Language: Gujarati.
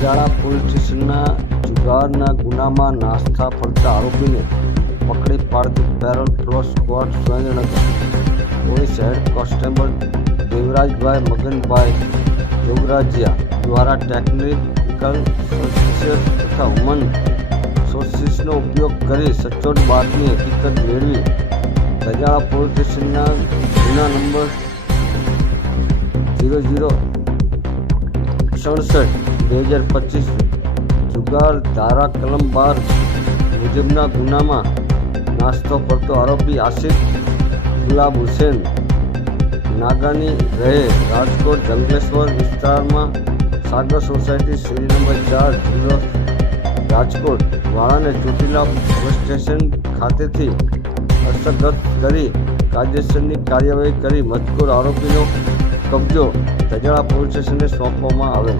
ગજાળા પોલીસ સ્ટેશનના જુગારના ગુનામાં નાસ્તા ફરતા આરોપીને પકડી પાડતી parole furlough squad Surendranagar police head constable Devrajbhai Maganbhai Jograjiya દ્વારા ટેકનિકલ સોર્સિસ તથા હ્યુમન સોર્સિસનો ઉપયોગ કરી સચોટ બાતમી હકીકત મેળવી ગજાળા પોલીસ સ્ટેશનના ગુના નંબર 0067/2025 જુગાર ધારા કલમ 12 મુજબના ગુનામાં નાસ્તો ફરતો આરોપી આસિફ ગુલાબ હુસેન નાગાની રહે રાજકોટ જંગલેશ્વર વિસ્તારમાં સાગર સોસાયટી શેરી નંબર 4 જિલ્લો રાજકોટ વાળાને ચોટીલા પોલીસ સ્ટેશન ખાતેથી હસ્તગત કરી કાયદેસરની કાર્યવાહી કરી મજકૂર આરોપીનો કબજો ગજાળા પોલીસ સ્ટેશનને સોંપવામાં આવેલ।